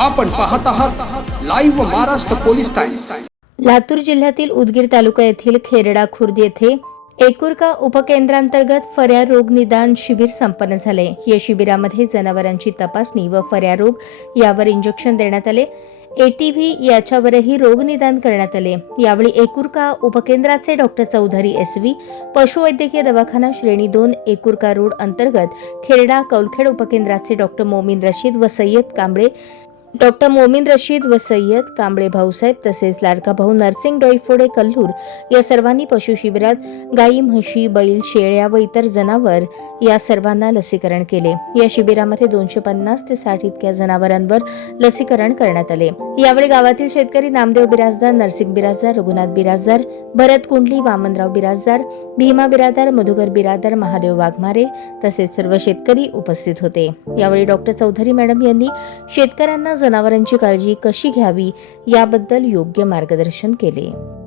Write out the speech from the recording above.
आपण पाहत आहात live Maharashtra police times Latur जिल्ह्यातील उदगीर तालुका येथील खेरडा खुर्द येथे एकुरका उपकेंद्रांतर्गत फऱ्या रोग निदान शिबिर संपन्न झाले. या शिबिरामध्ये जनावरांची तपासणी व फऱ्या रोग यावर इंजेक्शन देण्यात आले. एटीव्ही याच्यावरही रोग निदान करण्यात आले. यावेळी एकुरका उपकेंद्राचे डॉक्टर चौधरी एस व्ही पशुवैद्यकीय दवाखाना श्रेणी दोन एकुरका रोड अंतर्गत खेरडा कौलखेड उपकेंद्राचे डॉक्टर मोमीन रशीद व सय्यद कांबळे डॉक्टर मोमीन रशीद व सय्यद कांबळे भाऊसाहेब तसेच लाडका भाऊ नरसिंग डोईफोडे कल्लूर या सर्वांनी पशु शिबिरात गायी म्हशी बैल शेळ्या व इतर जनावर या सर्वांना लसीकरण केले. या शिबिरामध्ये दोनशे पन्नास ते साठ इतक्या जनावरांवर लसीकरण करण्यात आले. यावेळी गावातील शेतकरी नामदेव बिराजदार नरसिंग बिराजदार रघुनाथ बिराजदार भरत कुंडली वामनराव बिराजदार भीमा बिरादार मधुकर बिरादार महादेव वाघमारे तसेच सर्व शेतकरी उपस्थित होते. यावेळी डॉक्टर चौधरी मॅडम यांनी शेतकऱ्यांना जनावरांची काळजी कशी घ्यावी याबद्दल योग्य मार्गदर्शन केले.